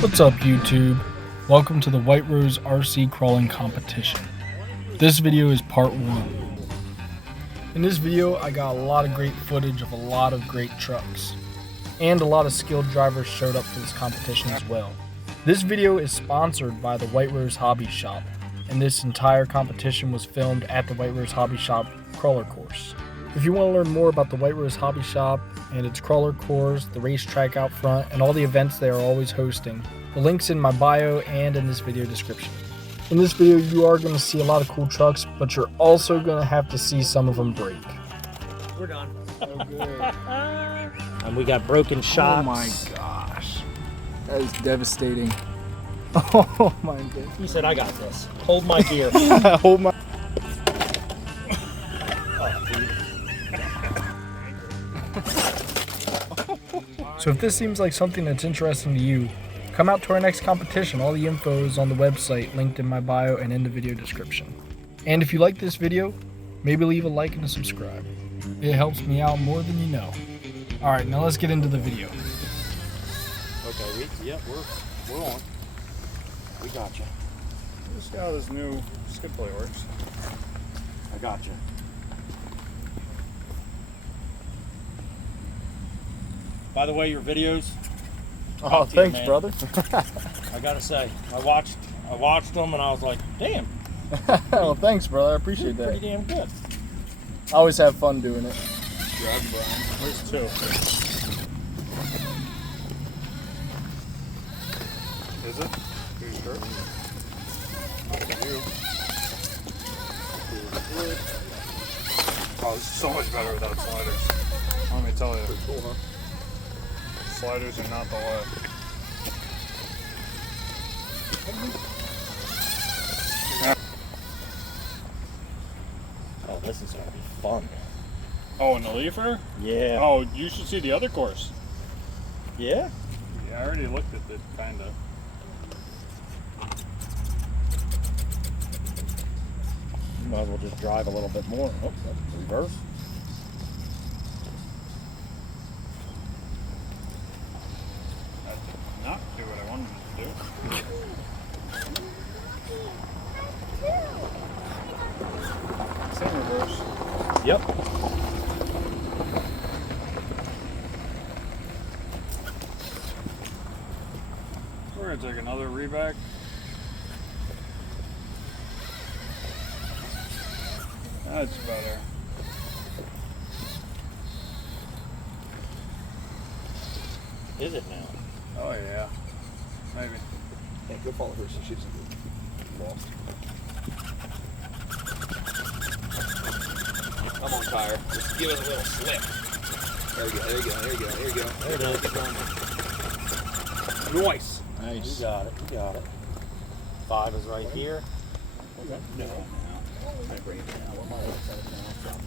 What's up YouTube? Welcome to the White Rose RC crawling competition. This video is part 1. In this video I got a lot of great footage of a lot of great trucks. And a lot of skilled drivers showed up for this competition as well. This video is sponsored by the White Rose Hobby Shop, and this entire competition was filmed at the White Rose Hobby Shop crawler course. If you want to learn more about the White Rose Hobby Shop and its crawler course, the racetrack out front, and all the events they are always hosting, the link's in my bio and in this video description. In this video you are going to see a lot of cool trucks, but you're also going to have to see some of them break. We're done. So good. And we got broken shocks. Oh my gosh. That is devastating. Oh my goodness. He said, I got this. Hold my gear. Hold my... So if this seems like something that's interesting to you, come out to our next competition. All the info is on the website linked in my bio and in the video description. And if you like this video, maybe leave a like and a subscribe. It helps me out more than you know. Alright, now let's get into the video. Okay, we're on. We got you. Let's see how this new skid plate works. I got you. By the way, your videos. Oh, thanks, brother. I gotta say, I watched them and I was like, damn. Well, thanks, brother. I appreciate that. Pretty damn good. I always have fun doing it. Grab Brian. Where's two? Is it? Who's sure? You. Oh, this is so much better without sliders. Let me tell you. Cool, huh? Sliders are not the way. Oh, this is gonna be fun. Oh, in the leafer? Yeah. Oh, you should see the other course. Yeah? Yeah, I already looked at it, kinda. You might as well just drive a little bit more. Oh, that's reverse. That did not do what I wanted it to do. Same reverse. Yep. We're gonna take another reback. That's better. Is it now? Oh yeah. Maybe. Yeah, go follow her so she's lost. Come on, tire. Just give it a little slip. There you go. There it is. Nice. You got it. 5 is right here. No. I bring it down. Well, my wife set it down from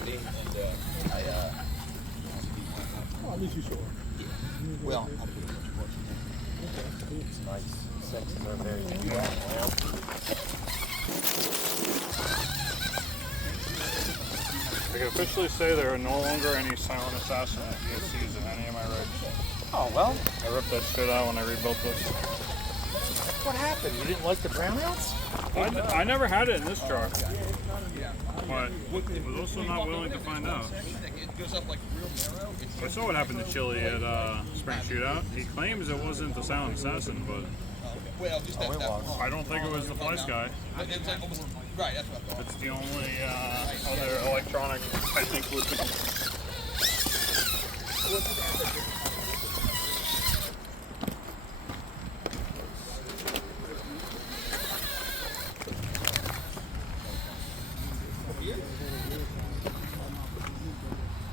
duty, and Oh, at least you saw it. well, I'll put it much It's nice. 6 is over there. You got it now. I can officially say there are no longer any silent assassin VSCs in any of my rigs. Oh, well. I ripped that shit out when I rebuilt this. What happened? You didn't like the brownouts? I never had it in this truck, but was also not willing to find out. It goes up like real narrow. I saw what happened to Chili at Spring Shootout. He claims it wasn't the Silent Assassin, but Well, just that. I don't think it was the Fly Sky. Right, that's what I thought. It's the only other electronic I think would be.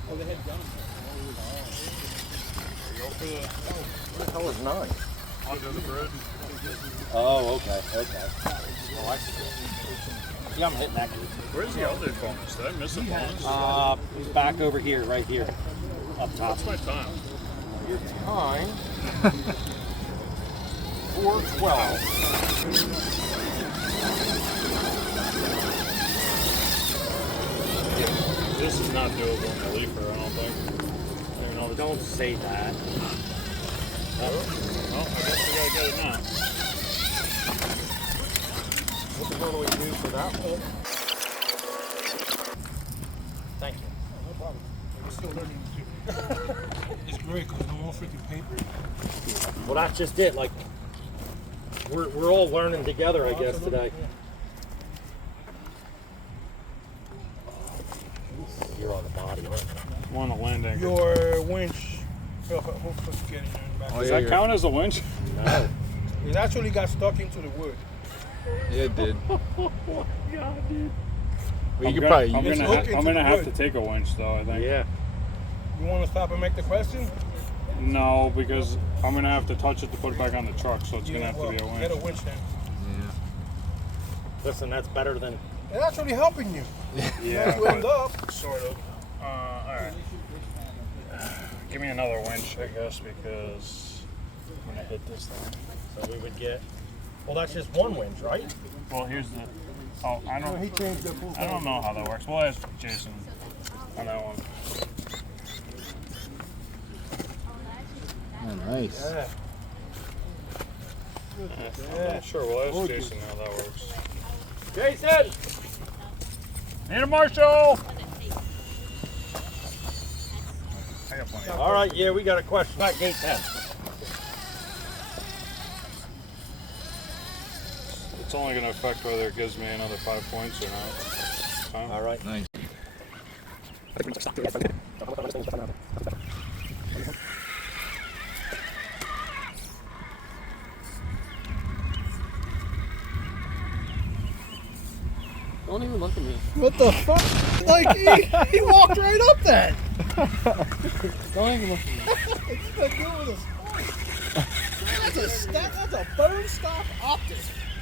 Oh, they had done. Go for the What the hell is 9? under the bridge. Oh, okay. Oh, I see. Yeah, I'm hitting that. Where's the other bonus? Did I miss a bonus? He's back over here, right here. Up top. What's my time? Your time. 4:12. This is not doable in the leafer, I don't think. Don't say that. Well, I guess we gotta get it now. What the hell do we do for that one? Thank you. No problem. We're still learning too. It's great because no more freaking paper. Well, that's just it. Like, we're all learning together, I guess, today. You're on the body, right? I'm on the land anchor. Your winch. Hopefully getting in the back. Does that count as a winch? No. It actually got stuck into the wood. Yeah, it did. Oh my God, dude. Well, you could probably I'm use gonna, hook I'm into gonna the have wood. to take a winch though, I think. Yeah. You want to stop and make the question? No, because I'm gonna have to touch it to put it back on the truck, so it's gonna have to be a Get a winch. winch then. Listen, that's better than. It's actually helping you. Yeah, You end but up. sort of. Alright. Give me another winch, I guess, because I'm gonna hit this thing. So we would get. Well, that's just one winch, right? Well, here's the. Oh, I He don't changed the full know how that works. We'll ask Jason on that one. Oh, nice. Yeah. I'm not sure. We'll ask Jason how that works. Jason! Need a marshal! I got plenty. All right, yeah, we got a question. Back gate 10. It's only going to affect whether it gives me another 5 points or not. Fine. All right. Nice. Don't even look at me. What the fuck? Like, he walked right up that. Don't even look at me. That's a bone stock optic.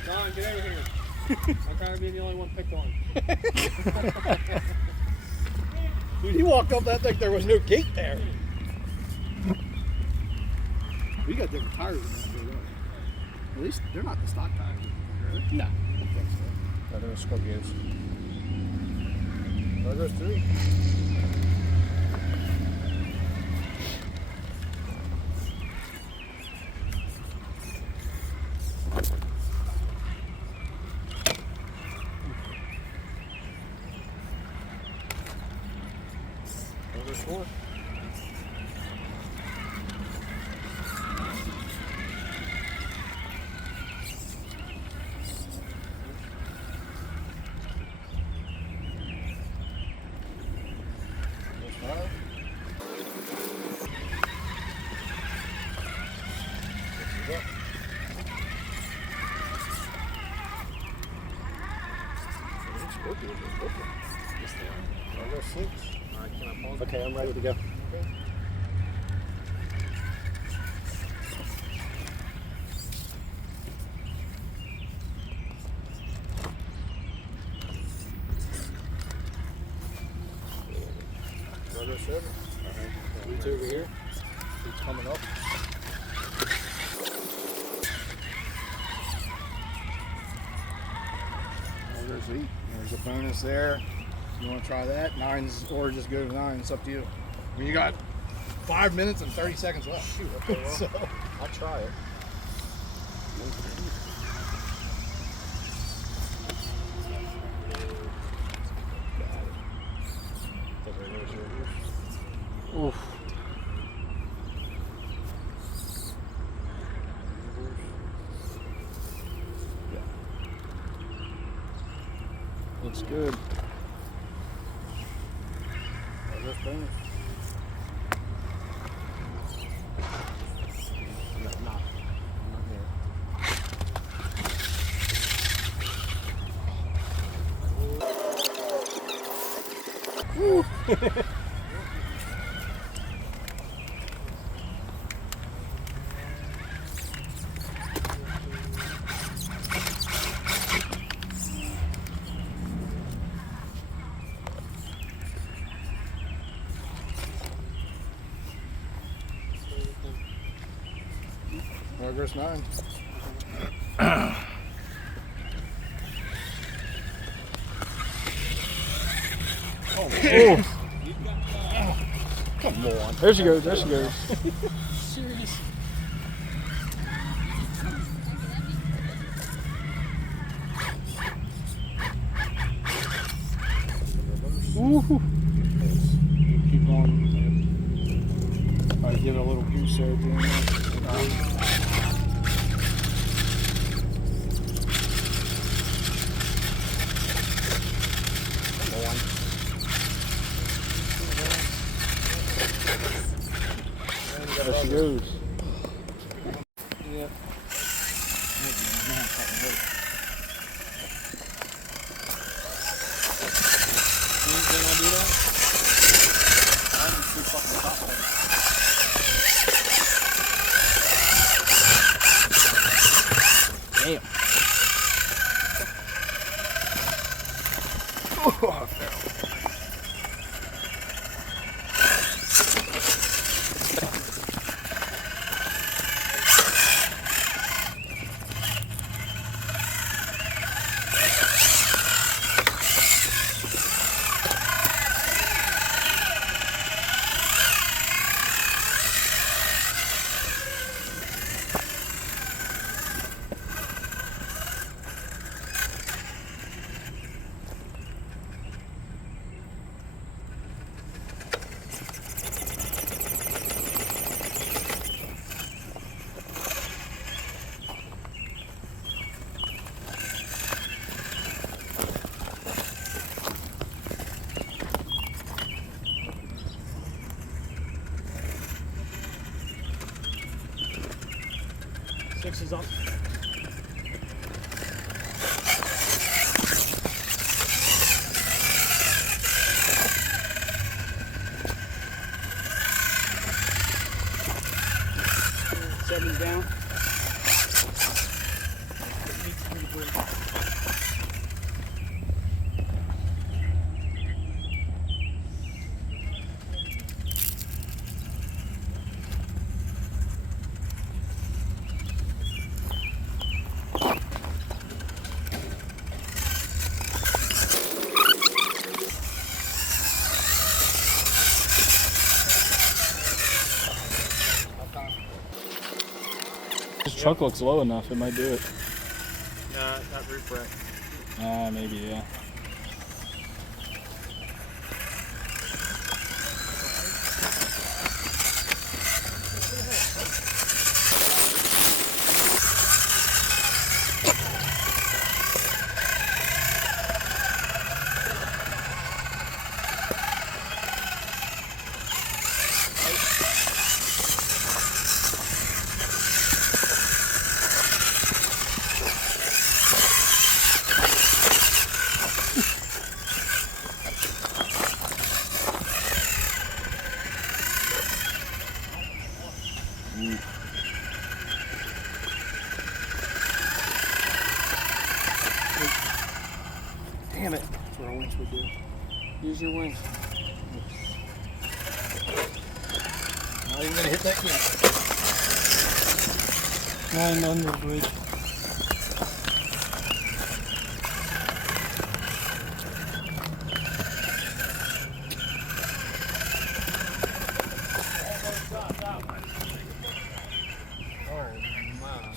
Don, get over here. I'm trying to be the only one picked on. Dude, he walked up that like there was no gate there. We got different tires in that too, though. At least they're not the stock tires. Really? No. I don't think so. No, they're Scorpios. There goes 3. There goes 4. Okay, I'm ready to go. There goes 7. Boots over here. Boots coming up. There goes 8. There's a bonus there. You want to try that? 9's, or just go to 9. It's up to you. I mean, you got 5 minutes and 30 seconds left. Shoot, okay, well, So, I'll try it. Oof. Looks good. There goes 9. There she goes. There she goes. Serious. Keep going. Probably give it a little boost there at the end. There she goes. Yeah. Damn. Oh, Six is up. Seven's down. This truck looks low enough, it might do it. Not roof rack. Maybe, yeah. Damn it. That's what a winch would do. Use your winch. Not even gonna hit that key. 900 bridge.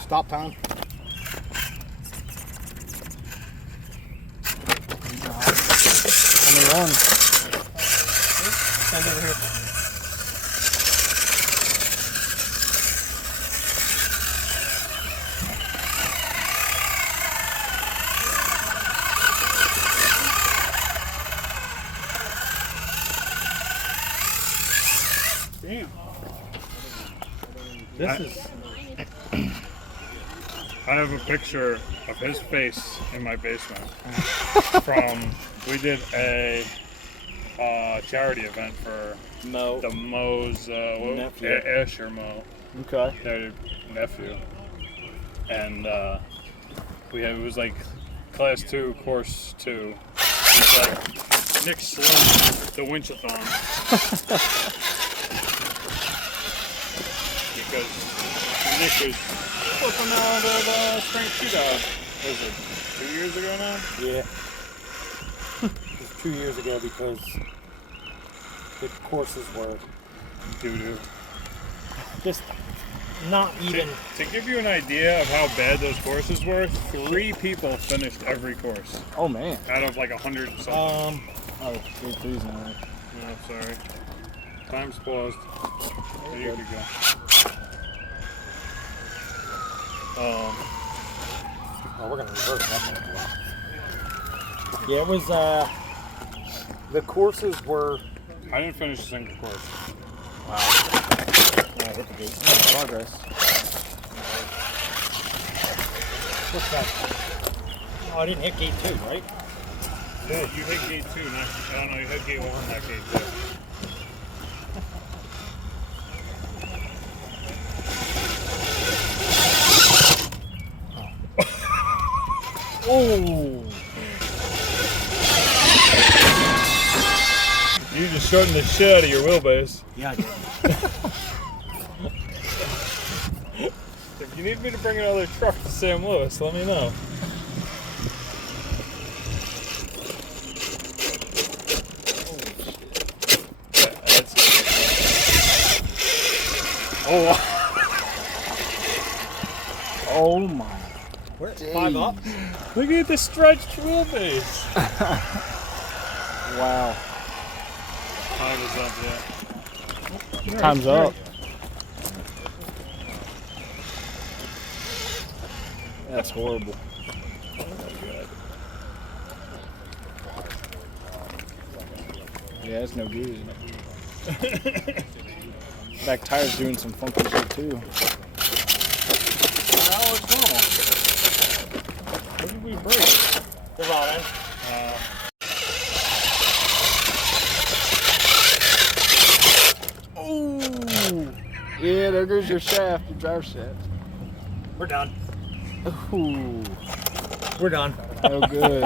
Stop time. Only one. Stand over here. Damn. This is. I have a picture of his face in my basement we did a charity event for Mo. the Mo's Nephew. Ish or Mo. Okay. Their nephew. And it was like class 2, course 2. It was like Nick Slim, the winchathon. Because Nick was flipping out of Spring Cheetah. Was it 2 years ago now? Yeah. It was 2 years ago because the courses were Doo-doo. just not even. To give you an idea of how bad those courses were, 3 people finished every course Oh man. out of like 100 something. Oh, gate 3's not right. No, sorry. Time's paused. There you could go. Oh, we're gonna reverse that one. Yeah, it was. The courses were. I didn't finish a single course. Wow. Yeah, I hit the gate. Progress. What's that? Oh, I didn't hit gate 2, right? Yeah, you hit gate 2, not, I don't know, you hit gate 1, not gate 2. Oh! You just shortened the shit out of your wheelbase. Yeah, I did. If you need me to bring another truck to Sam Lewis, let me know. Oh, Oh my. We're at 5 up. look at the stretched wheelbase. Wow. Time is up, yeah. Time's up. That's horrible. Yeah, it's no good. Back tire's doing some funky shit too. Oh, it's normal. What did we break? The rod end. Oh! Yeah, there goes your shaft, your drive shaft. We're done. Ooh, We're done. no good.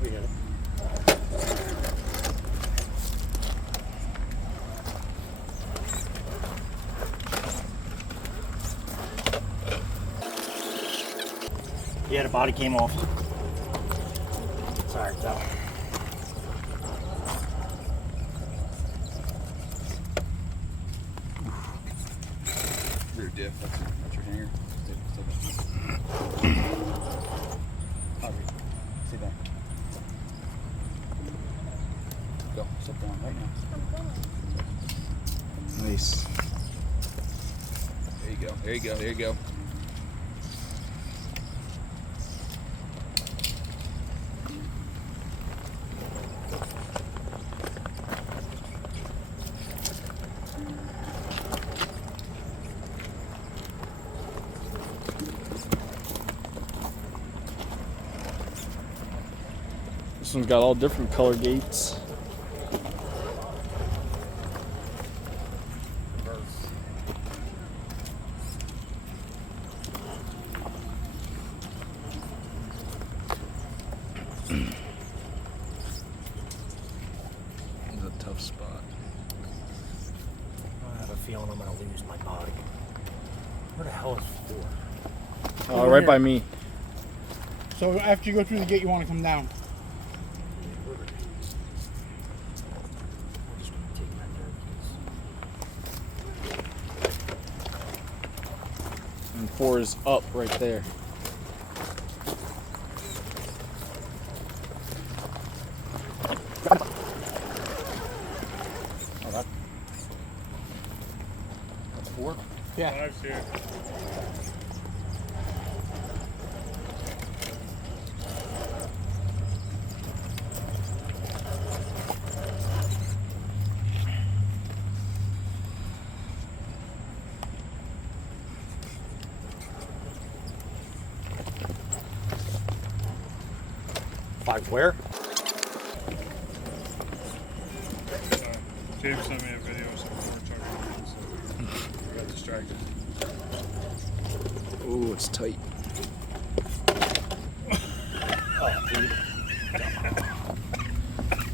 We did it. Yeah, the body came off. Sorry, so. Rear diff, that's your hanger. Sit down. Go, sit down right now. Nice. There you go, there you go, there you go. This one's got all different color gates. It's a tough spot. I have a feeling I'm gonna lose my body. Where the hell is 4? Oh, right by me. So after you go through the gate, you want to come down. I'm just gonna take my nerve And 4 is up right there. That's 4? Yeah. 5's here. Five where? See Gabe sent me a video of some more trucking, so I got distracted. Oh, it's tight.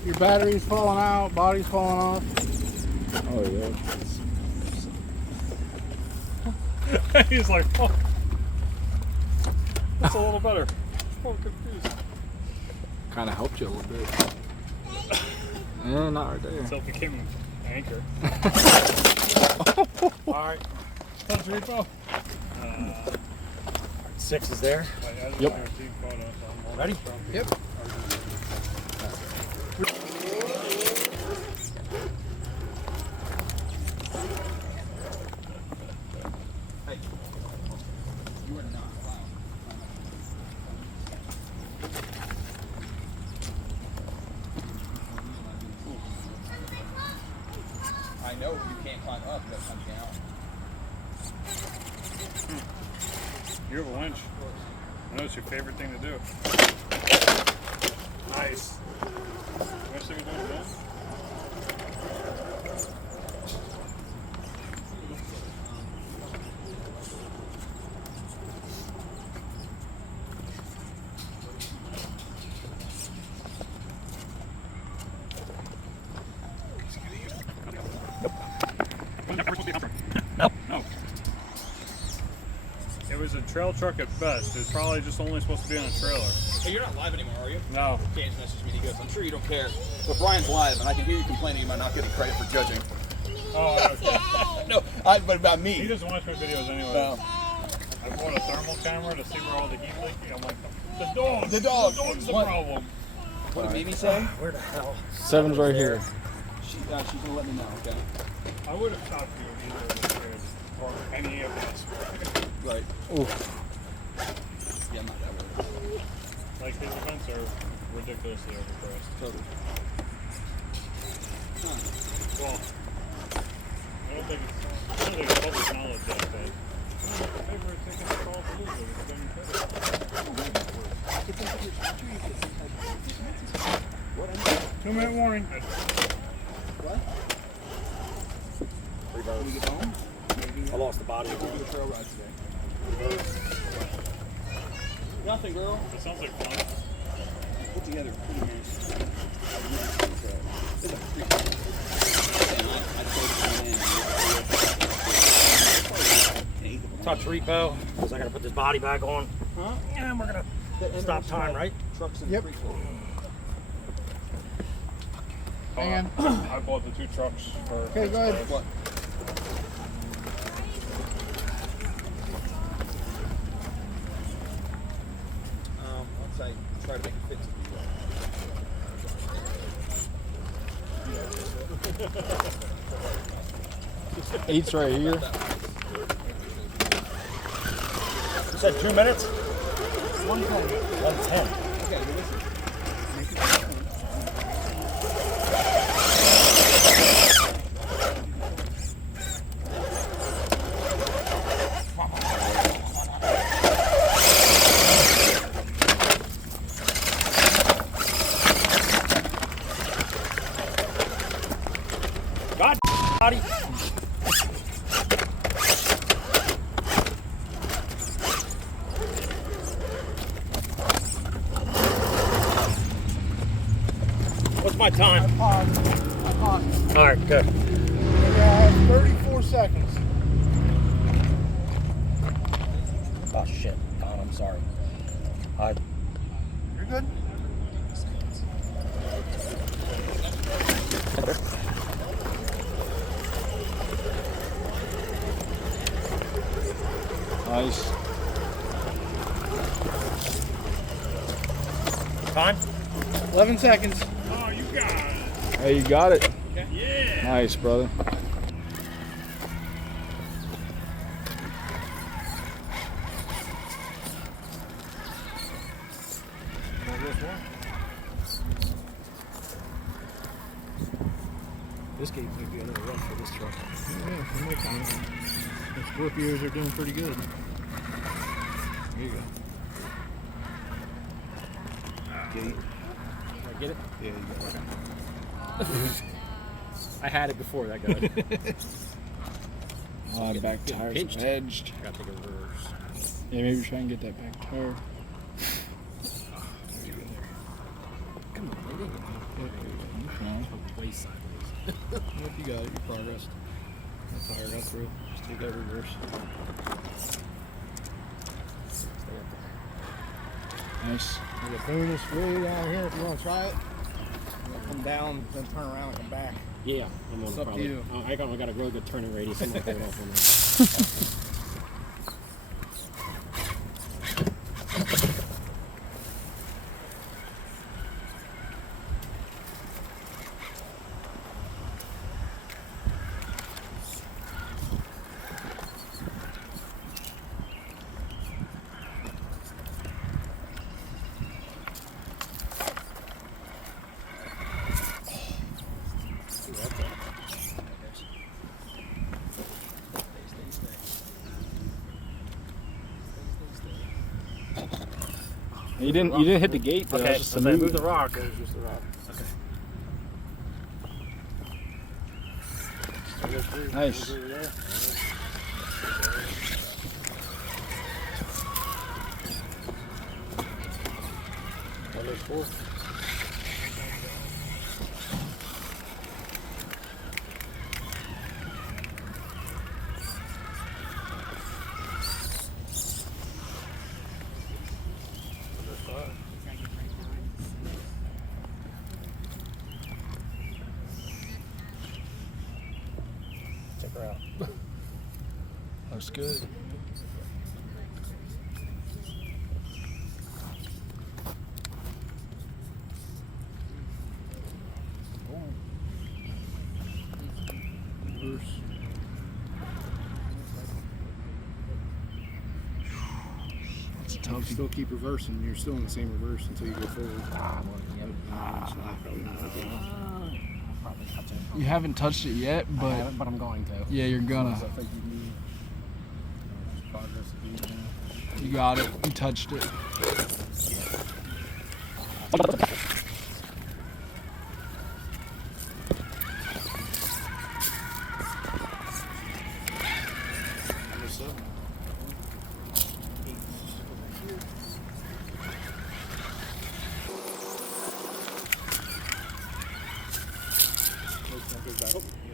Your battery's falling out, body's falling off. Oh yeah. He's like, oh, that's a little better. Oh, confused. Kind of helped you a little bit. Yeah, not right there. So it became an anchor. Alright. Let's repo. 6 is there. Yep. Ready? Yep. I know you can't climb up, you gotta come down. You have a winch. I know it's your favorite thing to do. Nice. Wish they were doing that? No. It was a trail truck at best. It's probably just only supposed to be on a trailer. Hey, you're not live anymore, are you? No. James messaged me and he goes, I'm sure you don't care, but Brian's live and I can hear you complaining about not getting credit for judging. Oh, okay. No, but about me. He doesn't watch my videos anyway. No. I bought a thermal camera to see where all the heat leaking. I'm like, the dog. The dog. The dog's the What? problem. What did Mimi say? Where the hell? 7's right here. She's gonna let me know, okay? I would have talked to you either of the kids or any of us. Right. Oof. Yeah, I'm not that worried. Like, his events are ridiculously overpriced. Totally. Well, I don't think it's public knowledge yet, but maybe we're taking the call to lose it. We're getting credit. 2-minute warning. What? When we get home, I lost the body. we'll do a trail ride today. Nothing, girl. It sounds like fun. Put together pretty nice. It's a freak. Touch repo, because I gotta put this body back on. Huh? And we're gonna stop time, right? Trucks in Yep. the creek. Hang I bought the 2 trucks for. Okay, go ahead. What? Once I try to make it fit to you. 8's right here. You said 2 minutes? 110. 110. Okay, well, listen. God, body. What's my time? I paused. All right, good. Yeah, 34 seconds. Oh shit, Don, I'm sorry. You're good? Nice. Time? 11 seconds. Oh, you got it. Hey, you got it. Yeah. Nice, brother. This game might be another run for this truck. Yeah, one more time. The Scorpios are doing pretty good. There you go. Gate. Did I get it? Yeah, you got it. I had it before that guy. Back tires pinched. edged. Gotta take a reverse. Yeah, maybe try and get that back tire. Come on, baby. Way sideways. Yep, you got it. You progressed. That tire got through. Just take that reverse. Nice. There's a bonus way down here if you want to try it. Come down, then turn around and come back. Yeah, I'm on It's the up to probably. you. I got a really good turning radius. I'm gonna hold off on that. You didn't hit the gate though. Okay, That's just so a they move. move the rock. It was just the rock. Okay. Nice. One, two, four. Check her out. Looks good. Reverse. That's a You toughie. still keep reversing. You're still in the same reverse until you go forward. You haven't touched it yet, but But I'm going to. yeah, you're gonna. I think you need progress to do now. You got it. You touched it.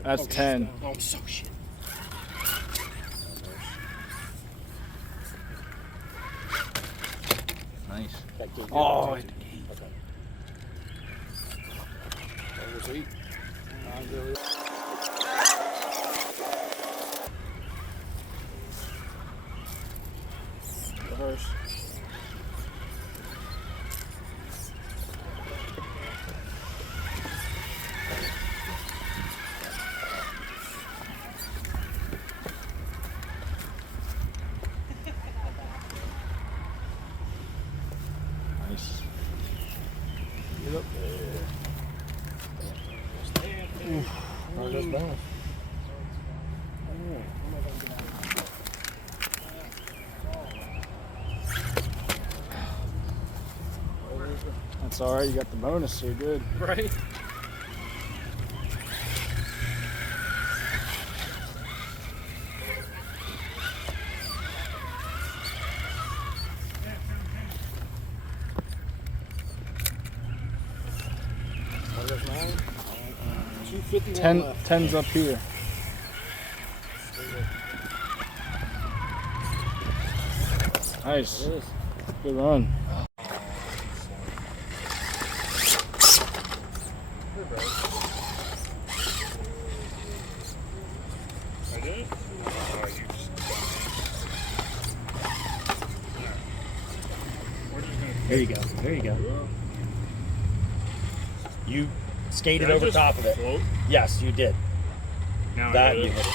That's 10. Oh, so shit. Nice. Oh, There's 8. Reverse. Nice. Get up there. Oh, just bonus. That's alright, you got the bonus, so you're good. right. Progress 9. 251 10, left. 10's up here. Nice. Good run. I did? Oh, you just We're just gonna There you go. There you go. You skated Did I over just top of it. float? Yes, you did. Now That I you hit hit it. it.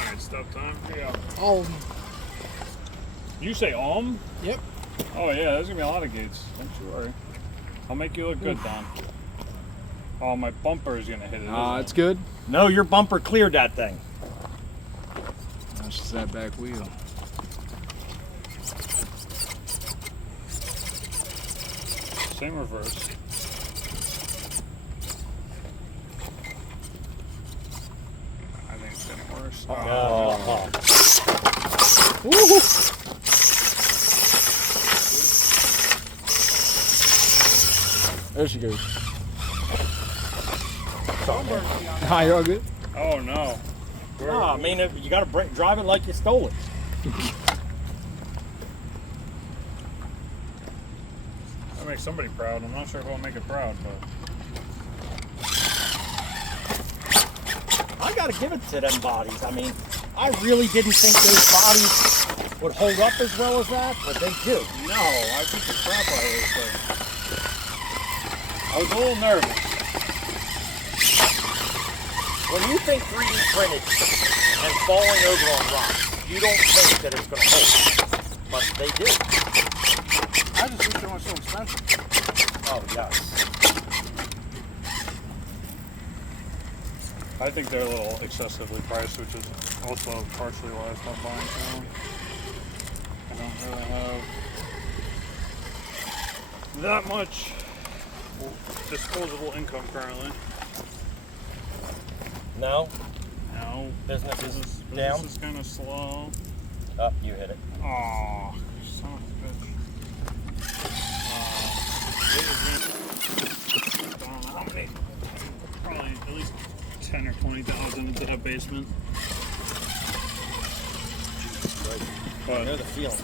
Alright, stop time. Yeah. Oh, You say yep. Oh yeah, there's gonna be a lot of gates. Don't you worry. I'll make you look good, Don. Oh, my bumper is gonna hit it. isn't It's it? good. No, your bumper cleared that thing. That's just that back wheel. Same reverse. There she goes. Hi, you're all good? Oh no. No, I mean, you got to drive it like you stole it. I'll make somebody proud. I'm not sure if I'll make it proud, but I got to give it to them bodies. I mean, I really didn't think those bodies would hold up as well as that, but they do. no, I beat the crap out of this thing. I was a little nervous. When you think 3D printed and falling over on rocks, you don't think that it's going to hold, but they do. I just wish they weren't so expensive. Oh, yes. I think they're a little excessively priced, which is also partially why I stopped buying some. I don't really have that much disposable income currently. No? No, Business is business down? is kind of slow. Oh, you hit it. Aw, son of a bitch. I don't know how many. Probably at least 10 or 20,000 into that basement. I know But the feeling.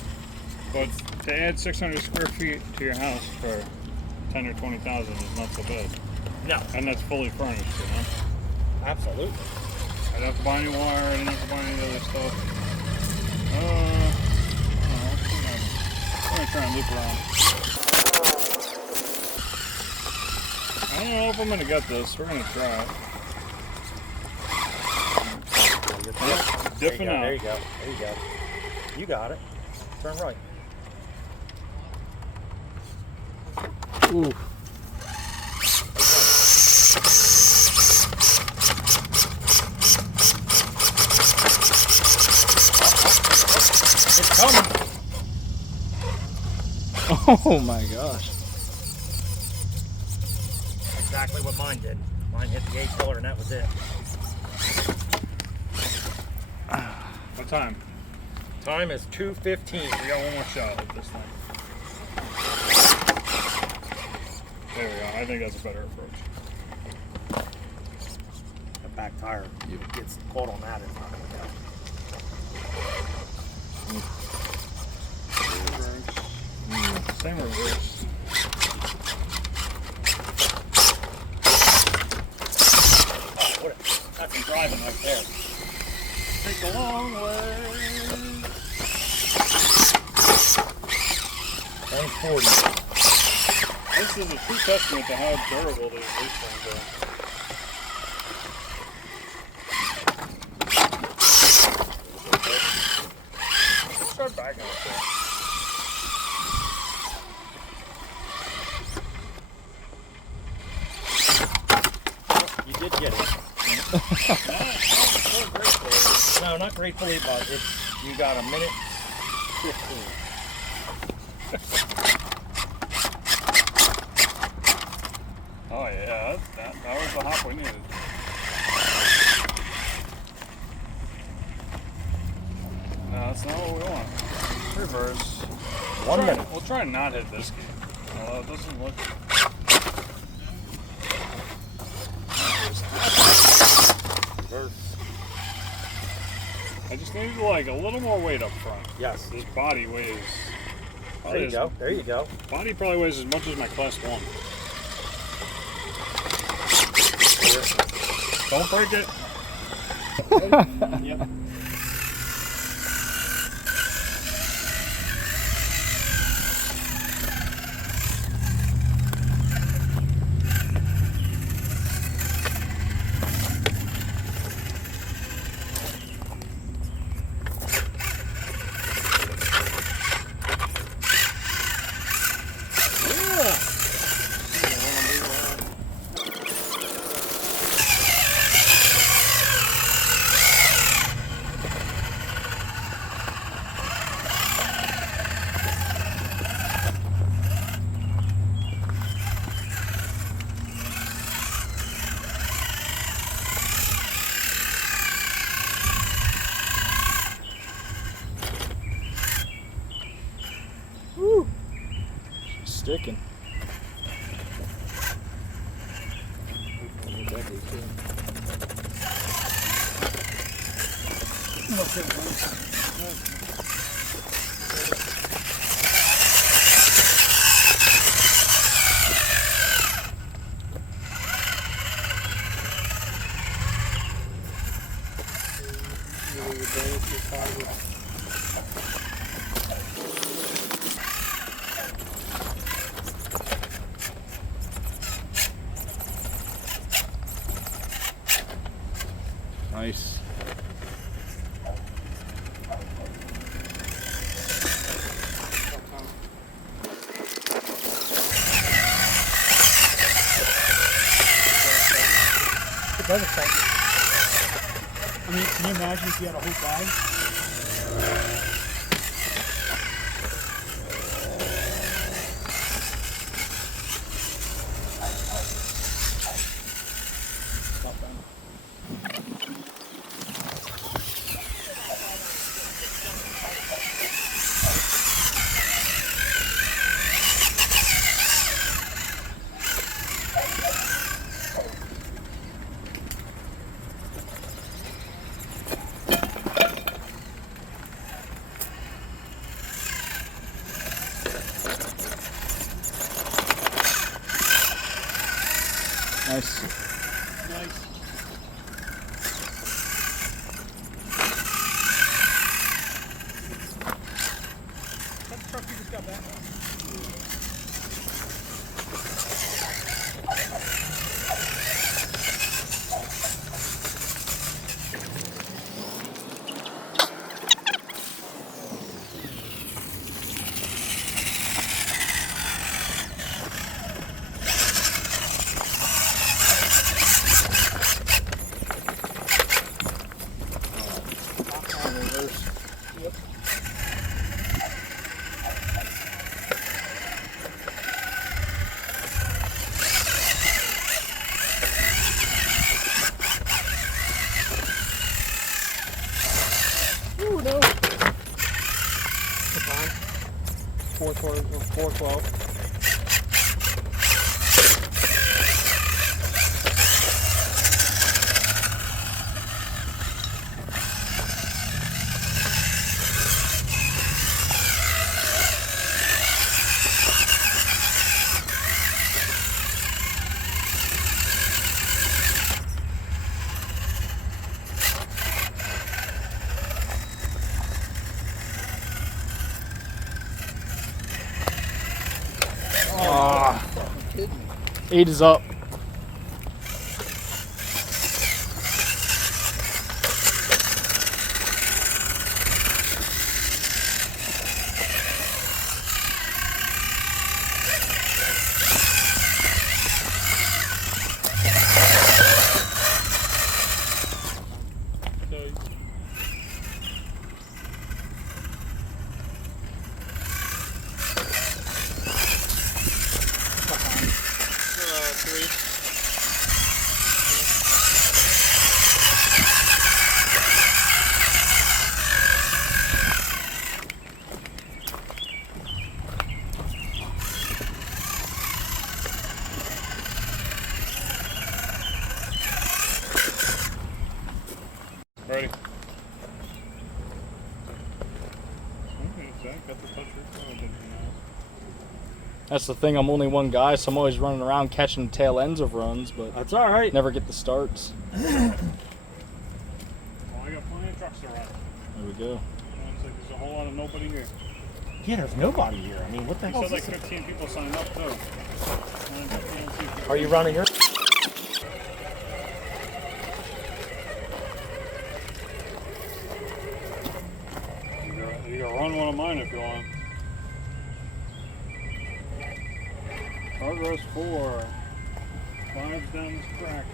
to add 600 square feet to your house for 10 or 20,000 is not so bad, No, and that's fully furnished. You know, absolutely. I didn't have to buy any wire. I didn't have to buy any other stuff. I don't know. Let's see what happens. I'm gonna try and loop around. I don't know if I'm gonna get this. We're gonna try it. Dipping out. There you go. There you go. You got it. Turn right. Ooh. It's coming. Oh my gosh. Exactly what mine did. Mine hit the A-pillar and that was it. What time? Time is 2:15. We got one more shot at this thing. There we go. I think that's a better approach. The back tire, if it gets caught on that, it's not going to go. Reverse. Same reverse. That's some driving right there. Take a long way. 140. This is a true testament to how durable these things are. Let's start backing up there. You did get it. No, not gratefully, but it's, you got a minute 15. Oh yeah, that was the hop we needed. No, that's not what we want. Reverse. 1 minute. We'll try and not hit this gate. Although it doesn't look. Reverse. I just needed like a little more weight up front. Yes. This body weighs. There you go. There you go. Body probably weighs as much as my class 1. Don't break it. Yep. sticking. Nice. It does excite me. I mean, can you imagine if you had a whole bag? Nice. Nice. That's the truck you just got back on. Ooh, no. 412. Ah, 8 is up. Ready? Okay, Zach, got the touch record. That's the thing, I'm only one guy, so I'm always running around catching the tail ends of runs, but That's all right. never get the starts. Well, I got plenty of trucks to run. There we go. It's like there's a whole lot of nobody here. Yeah, there's nobody here. I mean, what the We hell said is like this? 15 people signed up too. Are you running your? You can run one of mine if you want. Progress 4. 5 down this crack.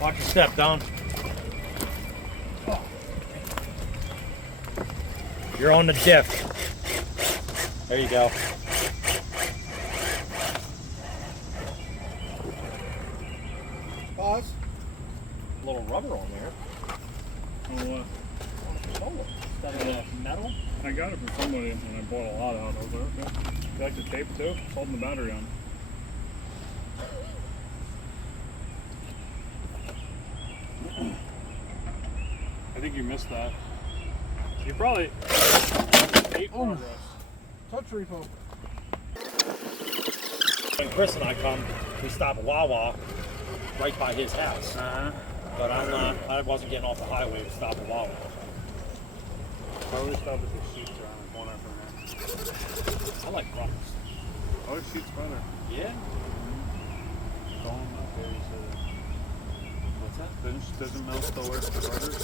Watch your step, Don. You're on the diff. There you go. Pause. A little rubber on there. Oh, On the shoulder. instead of metal. I got it from somebody and I bought a lot out. I was like, okay. You like the tape too? It's holding the battery on. I think you missed that. You probably ate progress. Touch repo. When Chris and I come, we stop at Wawa right by his house. But I wasn't getting off the highway to stop at Wawa. I always stop at the sheets around the corner from I like runners. there. Oh, sheets better. Yeah? Going up there, he said. What's that? Doesn't Mel still wear runners?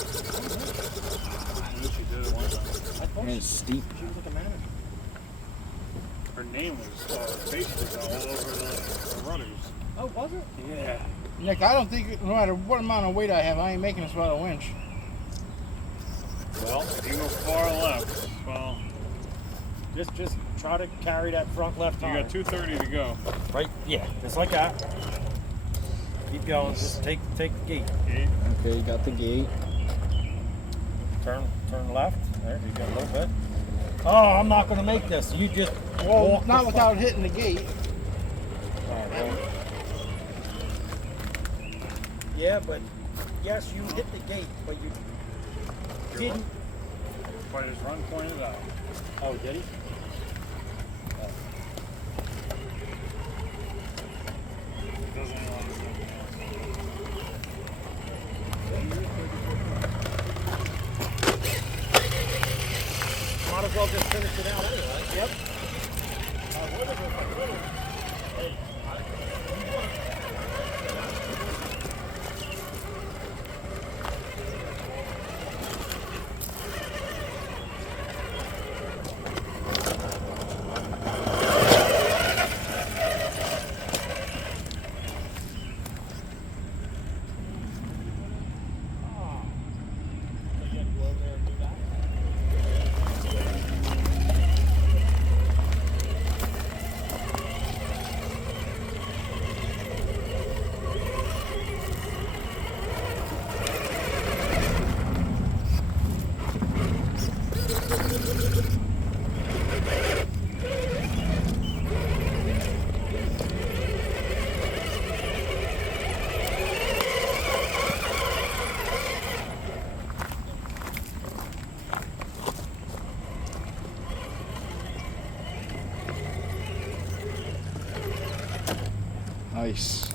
I knew she did it one time. I thought And it's steep. she was like a manager. Her name was, her face was all over the runners. Oh, was it? Yeah. Nick, I don't think, no matter what amount of weight I have, I ain't making this about a winch. Well, You go far left. Well, just try to carry that front left you tire. got 230 to go. Right? Yeah, just like that. Keep going. Just take the gate. Okay, you got the gate. Turn left. There, you got a little bit. Oh, I'm not going to make this. You just Well, walk not the without hitting the gate. Oh, well. Yeah, but yes, you hit the gate, but you didn't. Fighter's run pointed out. Oh, did he? Doesn't want to Might as well just finish it out anyway. Yep. Nice.